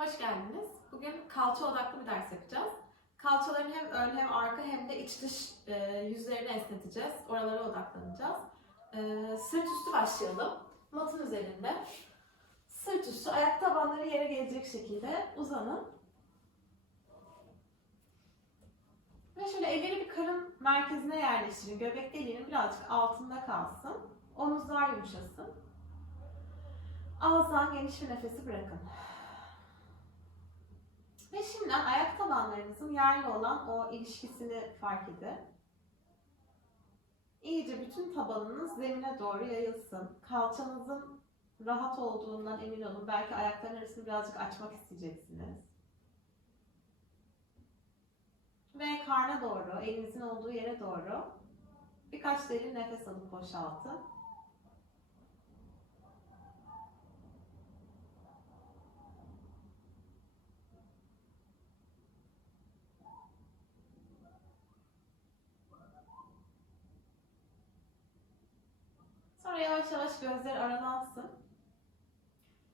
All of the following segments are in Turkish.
Hoş geldiniz. Bugün kalça odaklı bir ders yapacağız. Kalçaların hem ön hem arka hem de iç dış e, yüzlerini esneteceğiz. Oralara odaklanacağız. E, sırt üstü başlayalım. Matın üzerinde. Sırt üstü ayak tabanları yere gelecek şekilde uzanın. Ve şöyle elleri bir karın merkezine yerleştirin. Göbek deliğinin birazcık altında kalsın. Omuzlar yumuşasın. Ağızdan geniş bir nefesi bırakın. Ve şimdi ayak tabanlarınızın yerle olan o ilişkisini fark edin. İyice bütün tabanınız zemine doğru yayılsın. Kalçanızın rahat olduğundan emin olun. Belki ayakların arasını birazcık açmak isteyeceksiniz. Ve karna doğru, elinizin olduğu yere doğru birkaç derin nefes alıp boşaltın. Sonra yavaş yavaş gözler aralansın.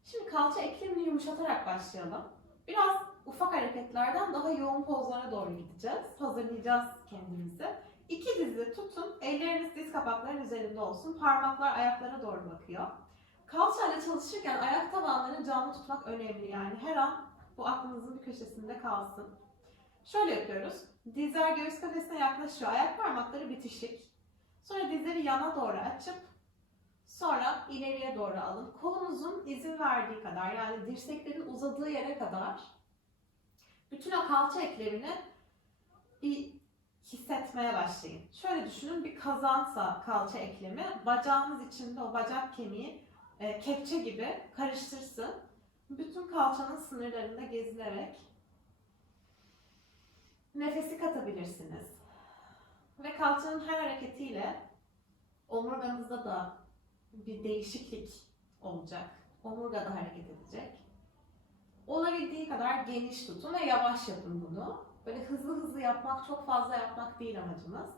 Şimdi kalça eklemini yumuşatarak başlayalım. Biraz ufak hareketlerden daha yoğun pozlara doğru gideceğiz. Hazırlayacağız kendimizi. İki dizi tutun. Elleriniz diz kapakların üzerinde olsun. Parmaklar ayaklara doğru bakıyor. Kalçayla çalışırken ayak tabanlarını canlı tutmak önemli. Yani her an bu aklınızın bir köşesinde kalsın. Şöyle yapıyoruz. Dizler göğüs kafesine yaklaşıyor. Ayak parmakları bitişik. Sonra dizleri yana doğru açıp Sonra ileriye doğru alın. Kolunuzun izin verdiği kadar yani dirseklerin uzadığı yere kadar bütün o kalça eklemini bir hissetmeye başlayın. Şöyle düşünün bir kazansa kalça eklemi bacağınız içinde o bacak kemiği e, kepçe gibi karıştırsın. Bütün kalçanın sınırlarında gezinerek nefesi katabilirsiniz. Ve kalçanın her hareketiyle omurganızda da bir değişiklik olacak. Omurga da hareket edecek. Olabildiği kadar geniş tutun ve yavaş yapın bunu. Böyle hızlı hızlı yapmak, çok fazla yapmak değil amacımız.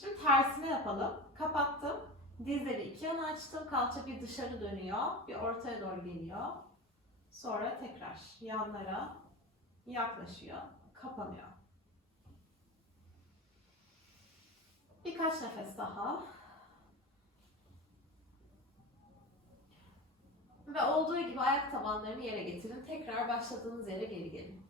Şimdi tersine yapalım. Kapattım. Dizleri iki yana açtım. Kalça bir dışarı dönüyor. Bir ortaya doğru geliyor. Sonra tekrar yanlara yaklaşıyor. Kapanıyor. Birkaç nefes daha. Ve olduğu gibi ayak tabanlarını yere getirin. Tekrar başladığınız yere geri gelin.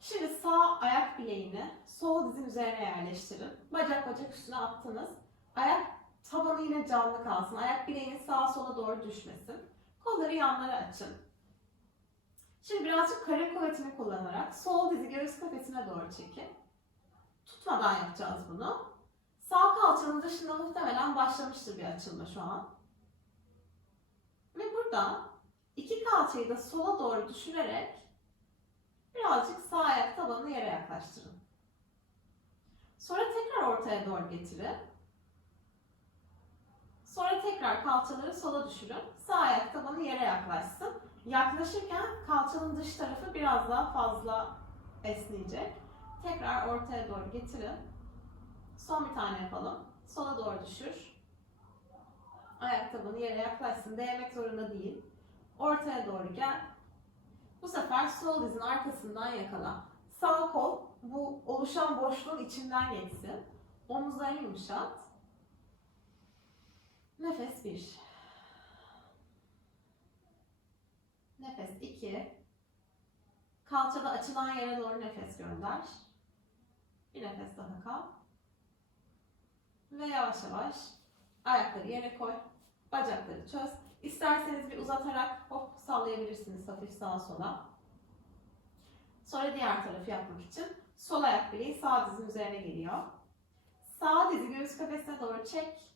Şimdi sağ ayak bileğini sol dizin üzerine yerleştirin. Bacak bacak üstüne attınız. Ayak tabanı yine canlı kalsın. Ayak bileğiniz sağa sola doğru düşmesin. Kolları yanlara açın. Şimdi birazcık karın kuvvetini kullanarak sol dizi göğüs kafesine doğru çekin. Tutmadan yapacağız bunu. Sağ kalçanın dışında muhtemelen başlamıştır bir açılma şu an. Burada iki kalçayı da sola doğru düşürerek birazcık sağ ayak tabanını yere yaklaştırın. Sonra tekrar ortaya doğru getirin. Sonra tekrar kalçaları sola düşürün. Sağ ayak tabanı yere yaklaşsın. Yaklaşırken kalçanın dış tarafı biraz daha fazla esneyecek. Tekrar ortaya doğru getirin. Son bir tane yapalım. Sola doğru düşür. Ayak tabanı yere yaklaşsın. Değmek zorunda değil. Ortaya doğru gel. Bu sefer sol dizin arkasından yakala. Sağ kol bu oluşan boşluğun içinden geçsin. Omuzlarını yumuşat. Nefes 1. Nefes 2. Kalçada açılan yere doğru nefes gönder. Bir nefes daha kal. Ve yavaş yavaş ayakları yere koy. Bacakları çöz. İsterseniz bir uzatarak hop sallayabilirsiniz hafif sağa sola. Sonra diğer tarafı yapmak için sol ayak bileği sağ dizin üzerine geliyor. Sağ dizi göğüs kafesine doğru çek.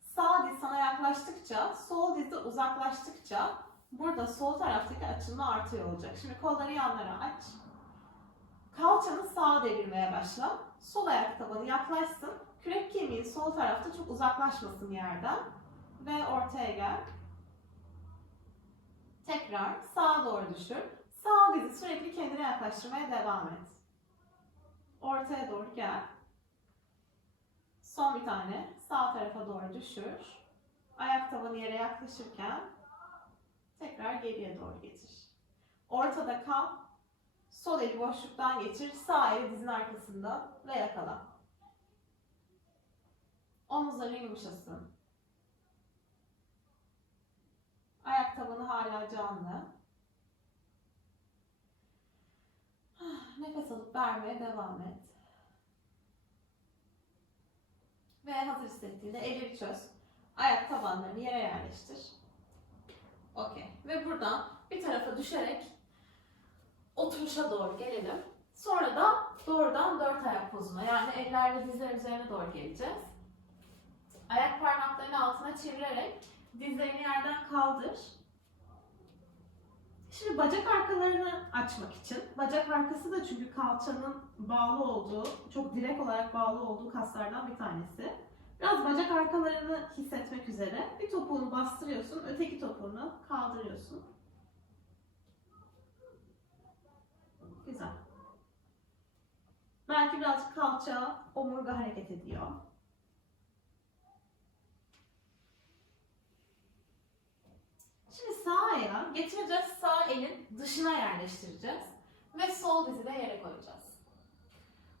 Sağ diz sana yaklaştıkça, sol dizi uzaklaştıkça burada sol taraftaki açılma artıyor olacak. Şimdi kolları yanlara aç. Kalçanı sağa devirmeye başla. Sol ayak tabanı yaklaşsın. Kürek kemiğin sol tarafta çok uzaklaşmasın yerden. Ve ortaya gel. Tekrar sağa doğru düşür. Sağ dizi sürekli kendine yaklaştırmaya devam et. Ortaya doğru gel. Son bir tane sağ tarafa doğru düşür. Ayak tabanı yere yaklaşırken tekrar geriye doğru getir. Ortada kal. Sol eli boşluktan geçir. Sağ eli dizin arkasında ve yakala. Omuzların yumuşasın. Ayak tabanı hala canlı. Nefes alıp vermeye devam et. Ve hazır hissettiğinde elleri çöz. Ayak tabanlarını yere yerleştir. Okey. Ve buradan bir tarafa düşerek oturuşa doğru gelelim. Sonra da doğrudan dört ayak pozuna yani ellerle dizler üzerine doğru geleceğiz. Ayak parmaklarını altına çevirerek dizlerini yerden kaldır. Şimdi bacak arkalarını açmak için, bacak arkası da çünkü kalçanın bağlı olduğu, çok direkt olarak bağlı olduğu kaslardan bir tanesi. Biraz bacak arkalarını hissetmek üzere bir topuğunu bastırıyorsun, öteki topuğunu kaldırıyorsun. Güzel. Belki birazcık kalça, omurga hareket ediyor. Şimdi sağ ayağı getireceğiz, sağ elin dışına yerleştireceğiz ve sol dizi de yere koyacağız.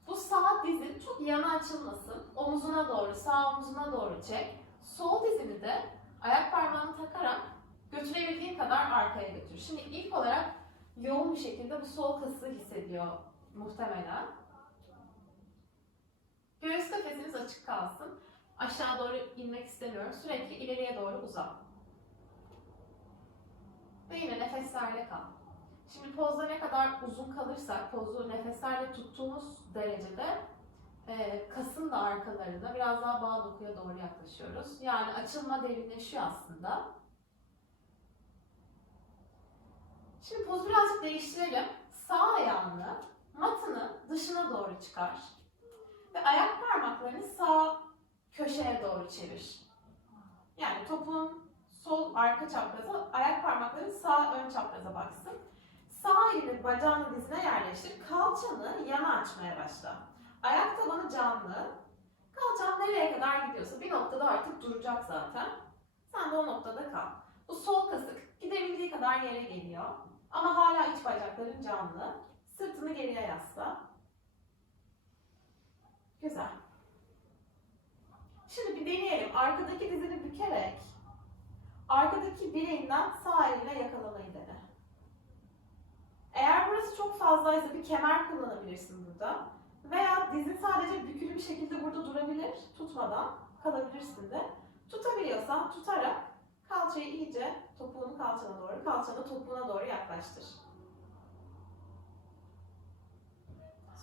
Bu sağ dizin çok yana açılmasın. Omuzuna doğru, sağ omuzuna doğru çek. Sol dizini de ayak parmağını takarak götürebildiğin kadar arkaya götür. Şimdi ilk olarak yoğun bir şekilde bu sol kası hissediyor muhtemelen. Göğüs kafesiniz açık kalsın. Aşağı doğru inmek istemiyorum. Sürekli ileriye doğru uzat. Ve yine nefeslerle kal. Şimdi pozda ne kadar uzun kalırsak, pozu nefeslerle tuttuğumuz derecede e, kasın da arkalarında biraz daha bağ dokuya doğru yaklaşıyoruz. Yani açılma derinleşiyor aslında. Şimdi pozu birazcık değiştirelim. Sağ ayağını matının dışına doğru çıkar. Ve ayak parmaklarını sağ köşeye doğru çevir. Yani topun sol arka çapraza, ayak parmakların sağ ön çapraza baksın. Sağ elini bacağının dizine yerleştir. Kalçanı yana açmaya başla. Ayak tabanı canlı. Kalçan nereye kadar gidiyorsa bir noktada artık duracak zaten. Sen de o noktada kal. Bu sol kasık gidebildiği kadar yere geliyor. Ama hala iç bacakların canlı. Sırtını geriye yasla. Güzel. Şimdi bir deneyelim. Arkadaki dizini bükerek arkadaki bileğinden sağ eline yakalamayı dene. Eğer burası çok fazlaysa bir kemer kullanabilirsin burada. Veya dizin sadece bükülü bir şekilde burada durabilir. Tutmadan kalabilirsin de. Tutabiliyorsan tutarak kalçayı iyice topuğunu kalçana doğru, kalçanı topuğuna doğru yaklaştır.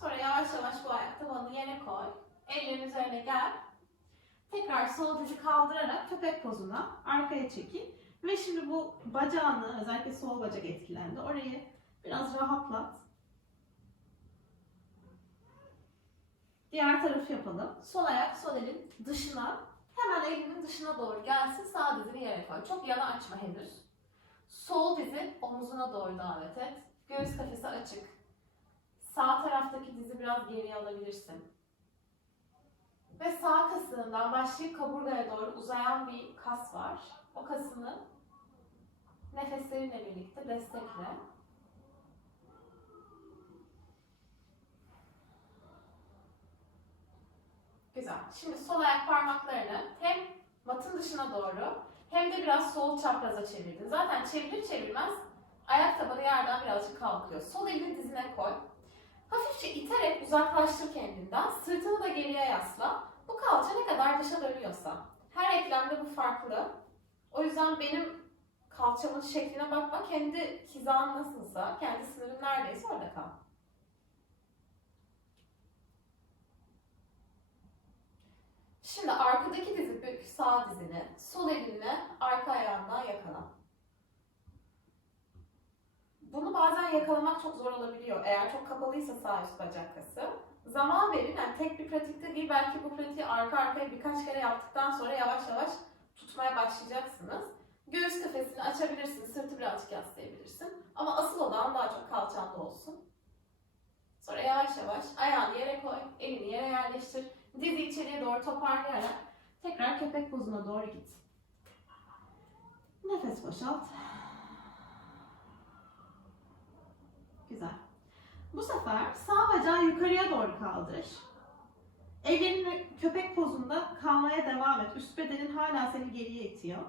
Sonra yavaş yavaş bu ayak tabanını yere koy. Ellerin üzerine gel. Tekrar sol dizi kaldırarak köpek pozuna arkaya çekil. Ve şimdi bu bacağını, özellikle sol bacak etkilendi. Orayı biraz rahatlat. Diğer tarafı yapalım. Sol ayak sol elin dışına, hemen elinin dışına doğru gelsin. Sağ dizini yere koy. Çok yana açma henüz. Sol dizi omuzuna doğru davet et. Göğüs kafesi açık. Sağ taraftaki dizi biraz geriye alabilirsin. Ve sağ kasığından başlayıp kaburgaya doğru uzayan bir kas var. O kasını nefeslerinle birlikte destekle. Güzel. Şimdi sol ayak parmaklarını hem matın dışına doğru hem de biraz sol çapraza çevirdin. Zaten çevirir çevirmez ayak tabanı yerden birazcık kalkıyor. Sol elini dizine koy. Hafifçe iterek uzaklaştır kendinden. Sırtını da geriye yasla. Bu kalça ne kadar dışa dönüyorsa. Her eklemde bu farklı. O yüzden benim kalçamın şekline bakma. Kendi hizan nasılsa, kendi sınırın neredeyse orada kal. Şimdi arkadaki dizi bük, sağ dizini, sol elinle arka ayağından yakala. Bunu bazen yakalamak çok zor olabiliyor. Eğer çok kapalıysa sağ üst bacak kası. Zaman verin. Yani tek bir pratikte değil, belki bu pratiği arka arkaya birkaç kere yaptıktan sonra yavaş yavaş tutmaya başlayacaksınız. Göğüs kafesini açabilirsin, sırtı birazcık yaslayabilirsin. Ama asıl odağın daha çok kalçanda olsun. Sonra yavaş yavaş ayağını yere koy, elini yere yerleştir. Dizi içeriye doğru toparlayarak tekrar köpek pozuna doğru git. Nefes boşalt. Bu sefer sağ bacağı yukarıya doğru kaldır. Ellerini köpek pozunda kalmaya devam et. Üst bedenin hala seni geriye itiyor.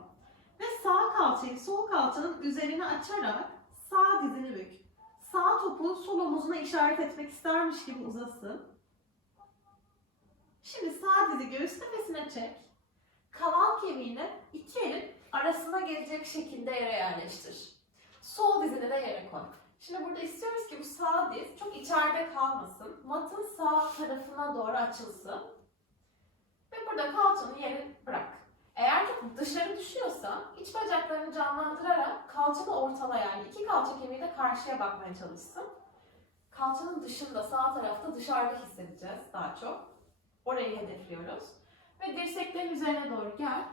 Ve sağ kalçayı sol kalçanın üzerine açarak sağ dizini bük. Sağ topuğu sol omuzuna işaret etmek istermiş gibi uzasın. Şimdi sağ dizi göğüs kafesine çek. Kaval kemiğini iki elin arasına gelecek şekilde yere yerleştir. Sol dizini de yere koy. Şimdi burada istiyoruz ki bu sağ diz çok içeride kalmasın. Matın sağ tarafına doğru açılsın. Ve burada kalçanı yere bırak. Eğer çok dışarı düşüyorsa iç bacaklarını canlandırarak kalçanı ortala yani iki kalça kemiği de karşıya bakmaya çalışsın. Kalçanın dışında sağ tarafta dışarıda hissedeceğiz daha çok. Orayı hedefliyoruz. Ve dirseklerin üzerine doğru gel.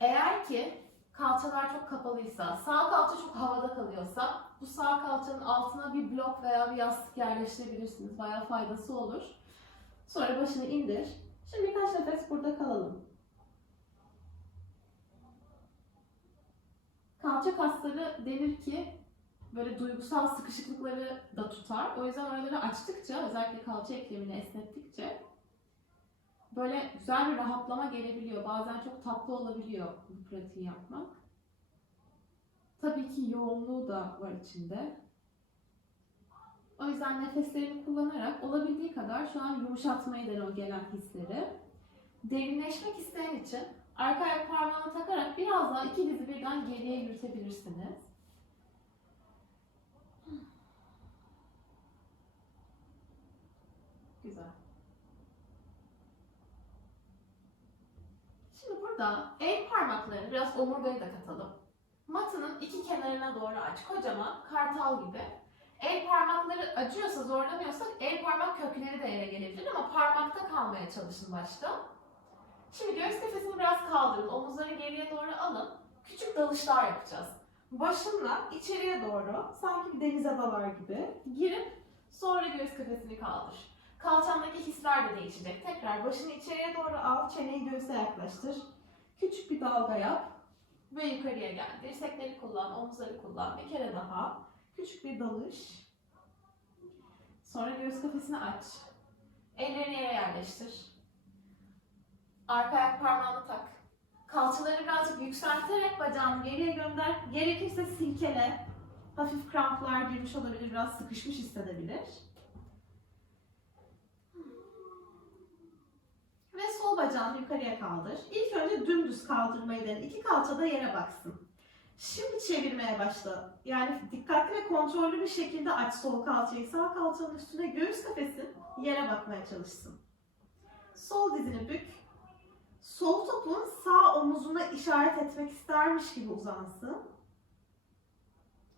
Eğer ki kalçalar çok kapalıysa, sağ kalça çok havada kalıyorsa bu sağ kalçanın altına bir blok veya bir yastık yerleştirebilirsiniz. Bayağı faydası olur. Sonra başını indir. Şimdi birkaç nefes burada kalalım. Kalça kasları denir ki böyle duygusal sıkışıklıkları da tutar. O yüzden oraları açtıkça, özellikle kalça eklemini esnettikçe böyle güzel bir rahatlama gelebiliyor. Bazen çok tatlı olabiliyor bu pratiği yapmak. Tabii ki yoğunluğu da var içinde. O yüzden nefeslerini kullanarak olabildiği kadar şu an yumuşatmayı dene o gelen hisleri. Derinleşmek isteyen için arka ayak parmağını takarak biraz daha iki dizi birden geriye yürütebilirsiniz. Güzel. Burada el parmaklarını biraz omurgayı da katalım. Matının iki kenarına doğru aç. Kocaman kartal gibi. El parmakları acıyorsa, zorlanıyorsa el parmak kökleri de yere gelebilir ama parmakta kalmaya çalışın başta. Şimdi göğüs kafesini biraz kaldırın. Omuzları geriye doğru alın. Küçük dalışlar yapacağız. Başınla içeriye doğru sanki bir denize dalar gibi girip sonra göğüs kafesini kaldır. Kalçandaki hisler de değişecek. Tekrar başını içeriye doğru al, çeneyi göğüse yaklaştır. Küçük bir dalga yap ve yukarıya gel. Dirsekleri kullan, omuzları kullan. Bir kere daha. Küçük bir dalış. Sonra göğüs kafesini aç. Ellerini yere yerleştir. Arka ayak parmağını tak. Kalçaları birazcık yükselterek bacağını geriye gönder. Gerekirse silkele. Hafif kramplar girmiş olabilir, biraz sıkışmış hissedebilir. Ve sol bacağını yukarıya kaldır. İlk önce dümdüz kaldırmayı dene. İki kalça da yere baksın. Şimdi çevirmeye başla. Yani dikkatli ve kontrollü bir şekilde aç sol kalçayı. Sağ kalçanın üstüne göğüs kafesi yere bakmaya çalışsın. Sol dizini bük. Sol topuğun sağ omuzuna işaret etmek istermiş gibi uzansın.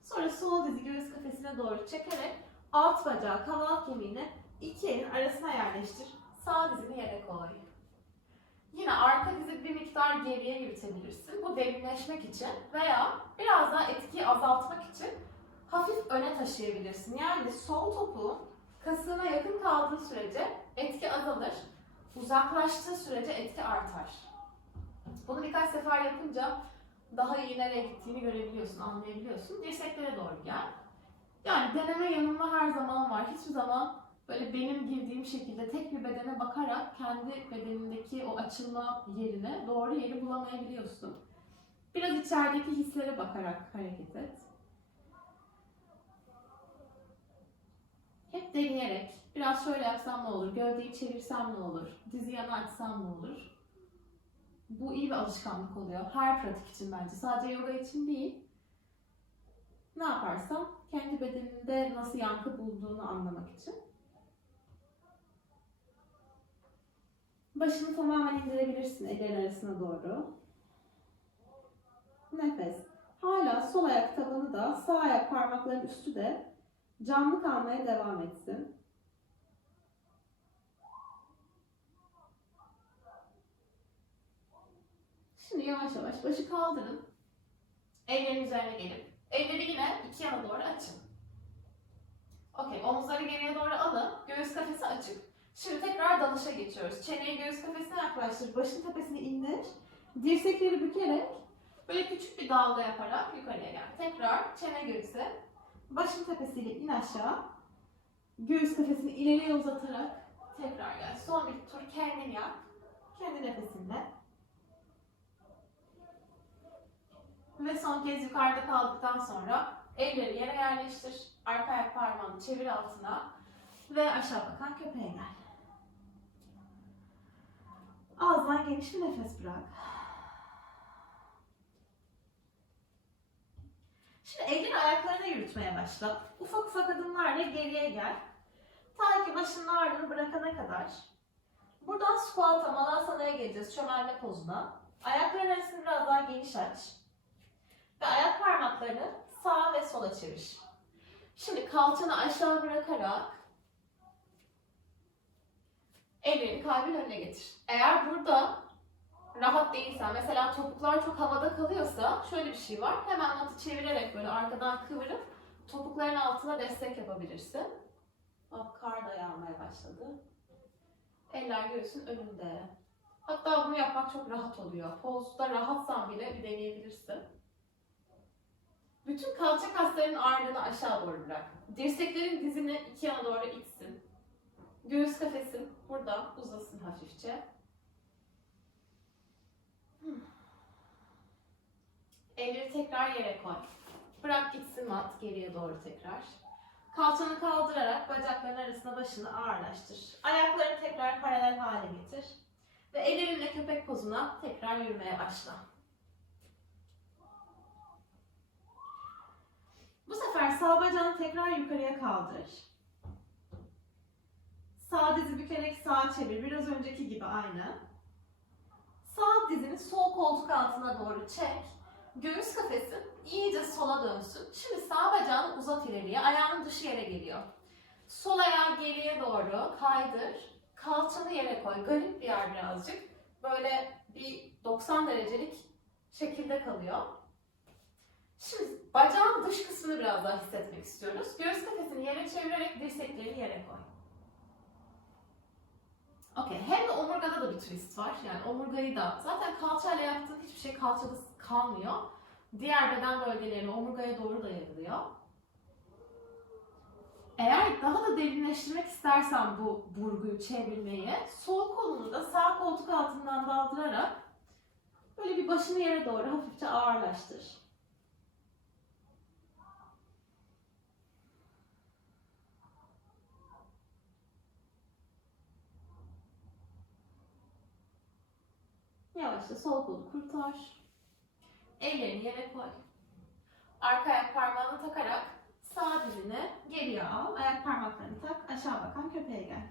Sonra sol dizi göğüs kafesine doğru çekerek alt bacağı kaval kemiğini iki elin arasına yerleştir. Sağ dizini yere koy. Yine arka dizi bir miktar geriye yürütebilirsin. Bu derinleşmek için veya biraz daha etkiyi azaltmak için hafif öne taşıyabilirsin. Yani sol topuğun kasığına yakın kaldığı sürece etki azalır. Uzaklaştığı sürece etki artar. Bunu birkaç sefer yapınca daha iyi nereye gittiğini görebiliyorsun, anlayabiliyorsun. Dirseklere doğru gel. Yani deneme yanılma her zaman var. Hiçbir zaman böyle benim girdiğim şekilde tek bir bedene bakarak kendi bedenindeki o açılma yerine doğru yeri bulamayabiliyorsun. Biraz içerideki hislere bakarak hareket et. Hep deneyerek, biraz şöyle yapsam ne olur, gövdeyi çevirsem ne olur, dizi yana açsam ne olur. Bu iyi bir alışkanlık oluyor. Her pratik için bence. Sadece yoga için değil. Ne yaparsam kendi bedeninde nasıl yankı bulduğunu anlamak için. Başını tamamen indirebilirsin ellerin arasına doğru. Nefes. Hala sol ayak tabanı da sağ ayak parmakların üstü de canlı kalmaya devam etsin. Şimdi yavaş yavaş başı kaldırın. Ellerin üzerine gelip elleri yine iki yana doğru açın. Okey, omuzları geriye doğru alın. Göğüs kafesi açık. Şimdi tekrar dalışa geçiyoruz. Çeneyi göğüs kafesine yaklaştır. Başın tepesini indir. Dirsekleri bükerek böyle küçük bir dalga yaparak yukarıya gel. Tekrar çene göğüse. Başın tepesiyle in aşağı. Göğüs kafesini ileriye uzatarak tekrar gel. Son bir tur kendini yap. Kendi nefesinle. Ve son kez yukarıda kaldıktan sonra elleri yere yerleştir. Arka ayak parmağını çevir altına. Ve aşağı bakan köpeğe gel. Ağzından geniş bir nefes bırak. Şimdi elleri ayaklarına yürütmeye başla. Ufak ufak adımlarla geriye gel. Ta ki başının ağrını bırakana kadar. Buradan squat'a, malasana'ya geleceğiz. Çömelme pozuna. Ayakların arasını biraz daha geniş aç. Ve ayak parmaklarını sağa ve sola çevir. Şimdi kalçanı aşağı bırakarak ellerini kalbin önüne getir. Eğer burada rahat değilsen, mesela topuklar çok havada kalıyorsa şöyle bir şey var. Hemen matı çevirerek böyle arkadan kıvırıp topukların altına destek yapabilirsin. Bak kar da yağmaya başladı. Eller göğsün önünde. Hatta bunu yapmak çok rahat oluyor. Pozda rahatsan bile bir deneyebilirsin. Bütün kalça kaslarının ağırlığını aşağı doğru bırak. Dirseklerin dizini iki yana doğru itsin. Göğüs kafesin burada uzasın hafifçe. Elleri tekrar yere koy. Bırak gitsin mat geriye doğru tekrar. Kalçanı kaldırarak bacakların arasına başını ağırlaştır. Ayaklarını tekrar paralel hale getir. Ve ellerinle köpek pozuna tekrar yürümeye başla. Bu sefer sağ bacağını tekrar yukarıya kaldır. Sağ dizi bükerek sağa çevir. Biraz önceki gibi aynı. Sağ dizini sol koltuk altına doğru çek. Göğüs kafesin iyice sola dönsün. Şimdi sağ bacağını uzat ileriye. Ayağının dışı yere geliyor. Sol ayağı geriye doğru kaydır. Kalçanı yere koy. Garip bir yer birazcık. Böyle bir 90 derecelik şekilde kalıyor. Şimdi bacağın dış kısmını biraz daha hissetmek istiyoruz. Göğüs kafesini yere çevirerek dirseklerini yere koy. Okey. Hem de omurgada da bir twist var. Yani omurgayı da zaten kalçayla yaptığın hiçbir şey kalçada kalmıyor. Diğer beden bölgelerine omurgaya doğru da yayılıyor. Eğer daha da derinleştirmek istersen bu burguyu çevirmeyi, sol kolunu da sağ koltuk altından daldırarak böyle bir başını yere doğru hafifçe ağırlaştır. Yavaşça sol kolu kurtar. Ellerini yere koy. Arka ayak parmağını takarak sağ dizini geriye al. Ayak parmaklarını tak. Aşağı bakan köpeğe gel.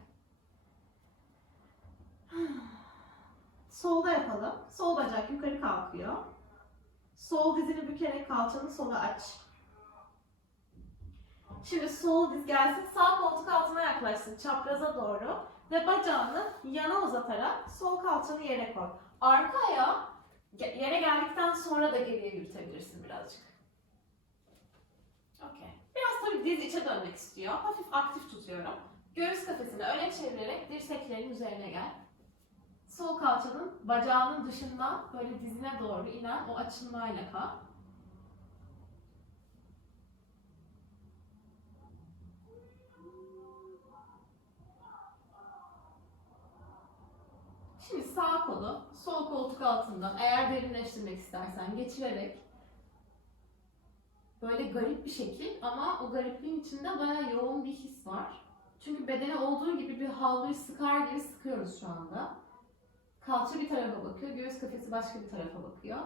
Solda yapalım. Sol bacak yukarı kalkıyor. Sol dizini bükerek kalçanı sola aç. Şimdi sol diz gelsin. Sağ koltuk altına yaklaşsın. Çapraza doğru. Ve bacağını yana uzatarak sol kalçanı yere koy. Arka ayağı yere geldikten sonra da geriye yürütebilirsin birazcık. Okey. Biraz tabii diz içe dönmek istiyor. Hafif aktif tutuyorum. Göğüs kafesini öne çevirerek dirseklerin üzerine gel. Sol kalçanın bacağının dışından böyle dizine doğru inen o açılmayla kal. Şimdi sağ kolu sol koltuk altından eğer derinleştirmek istersen geçirerek böyle garip bir şekil ama o garipliğin içinde bayağı yoğun bir his var. Çünkü bedene olduğu gibi bir havluyu sıkar gibi sıkıyoruz şu anda. Kalça bir tarafa bakıyor, göğüs kafesi başka bir tarafa bakıyor.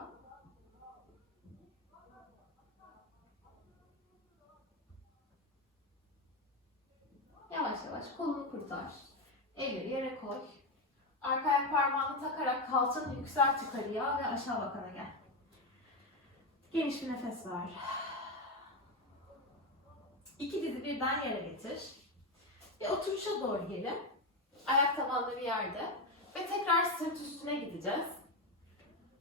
Yavaş yavaş kolunu kurtar. Elleri yere koy. Arka ayak parmağını takarak kalçanı yükselt yukarıya ve aşağı bakana gel. Geniş bir nefes ver. İki dizi birden yere getir. Ve oturuşa doğru gelin. Ayak tabanları yerde. Ve tekrar sırt üstüne gideceğiz.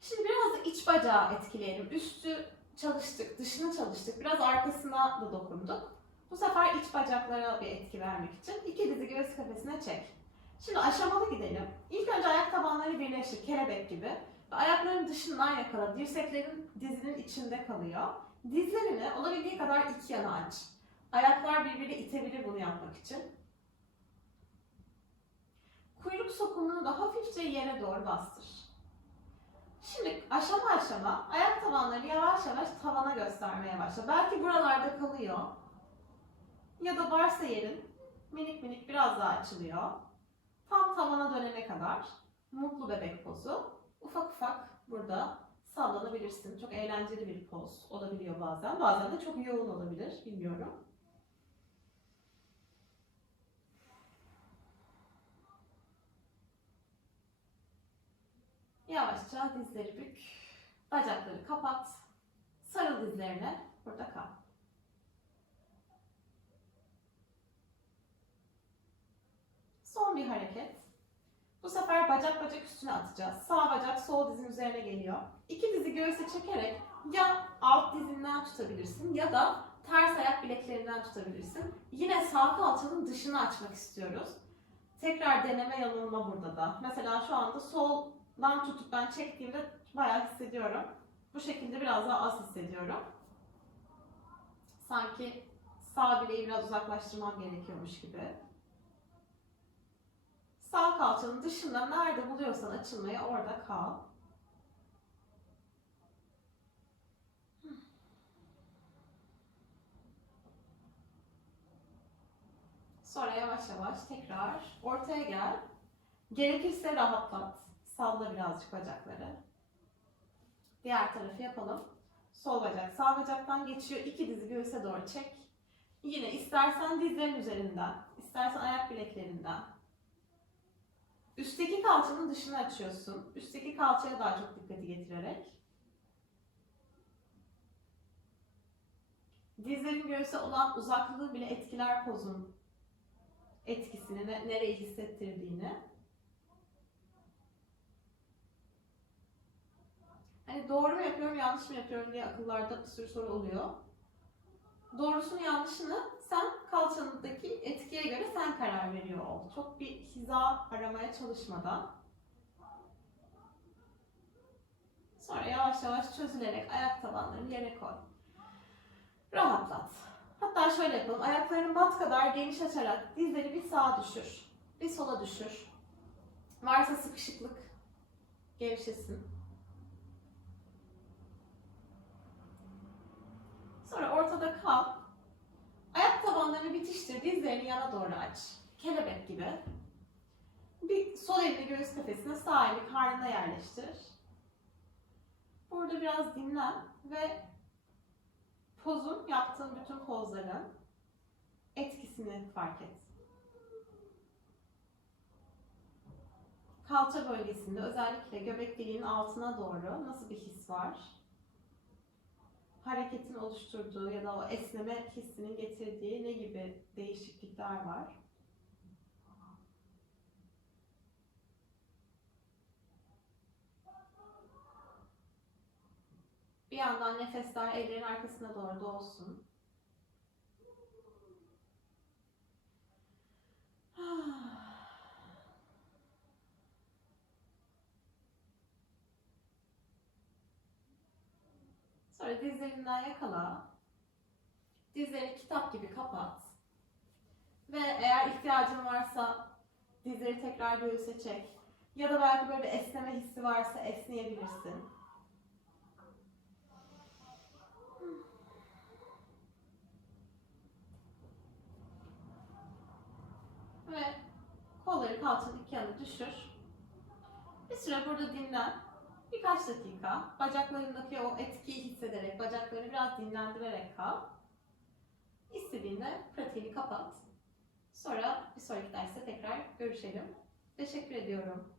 Şimdi biraz da iç bacağı etkileyelim. Üstü çalıştık, dışını çalıştık. Biraz arkasına da dokunduk. Bu sefer iç bacaklara bir etki vermek için iki dizi göğüs kafesine çek. Şimdi aşamalı gidelim. Tabanları birleştir, kelebek gibi. Ve ayakların dışından yakala. Dirseklerin dizinin içinde kalıyor. Dizlerini olabildiği kadar iki yana aç. Ayaklar birbirini itebilir bunu yapmak için. Kuyruk sokumunu da hafifçe yere doğru bastır. Şimdi aşama aşama ayak tabanlarını yavaş yavaş tavana göstermeye başla. Belki buralarda kalıyor. Ya da varsa yerin minik minik biraz daha açılıyor. Tam tavana dönene kadar mutlu bebek pozu. Ufak ufak burada sallanabilirsin. Çok eğlenceli bir poz olabiliyor bazen. Bazen de çok yoğun olabilir. Bilmiyorum. Yavaşça dizleri bük. Bacakları kapat. Sarıl dizlerine. Burada kal. Son bir hareket. Bu sefer bacak bacak üstüne atacağız. Sağ bacak sol dizin üzerine geliyor. İki dizi göğüse çekerek ya alt dizinden tutabilirsin ya da ters ayak bileklerinden tutabilirsin. Yine sağ kalçanın dışını açmak istiyoruz. Tekrar deneme yanılma burada da. Mesela şu anda soldan tutup ben çektiğimde bayağı hissediyorum. Bu şekilde biraz daha az hissediyorum. Sanki sağ bileği biraz uzaklaştırmam gerekiyormuş gibi. Sağ kalçanın dışında nerede buluyorsan açılmayı orada kal. Sonra yavaş yavaş tekrar ortaya gel. Gerekirse rahatlat. Salla birazcık bacakları. Diğer tarafı yapalım. Sol bacak sağ bacaktan geçiyor. İki dizi göğüse doğru çek. Yine istersen dizlerin üzerinden, istersen ayak bileklerinden, Üstteki kalçanın dışını açıyorsun. Üstteki kalçaya daha çok dikkati getirerek. Dizlerin göğüse olan uzaklığı bile etkiler pozun etkisini, ne- nereyi hissettirdiğini. Hani doğru mu yapıyorum, yanlış mı yapıyorum diye akıllarda bir sürü soru oluyor. Doğrusunu yanlışını sen kalçanındaki etkiye göre sen karar veriyor ol. Çok bir hiza aramaya çalışmadan. Sonra yavaş yavaş çözülerek ayak tabanlarını yere koy. Rahatlat. Hatta şöyle yapalım. Ayaklarını mat kadar geniş açarak dizleri bir sağa düşür. Bir sola düşür. Varsa sıkışıklık gevşesin. Sonra ortada kal. Ayak tabanlarını bitiştir, dizlerini yana doğru aç. Kelebek gibi. Bir sol elini göğüs kafesine, sağ elini karnına yerleştir. Burada biraz dinlen ve pozun, yaptığın bütün pozların etkisini fark et. Kalça bölgesinde özellikle göbek deliğinin altına doğru nasıl bir his var? Hareketin oluşturduğu ya da o esneme hissinin getirdiği ne gibi değişiklikler var? Bir yandan nefesler ellerin arkasına doğru dolsun. Sonra dizlerinden yakala. Dizlerini kitap gibi kapat. Ve eğer ihtiyacın varsa dizleri tekrar göğüse çek. Ya da belki böyle bir esneme hissi varsa esneyebilirsin. Ve kolları kalçanın iki yanına düşür. Bir süre burada dinlen. Birkaç dakika bacaklarındaki o etkiyi hissederek, bacaklarını biraz dinlendirerek kal. İstediğinde pratiğini kapat. Sonra bir sonraki derste tekrar görüşelim. Teşekkür ediyorum.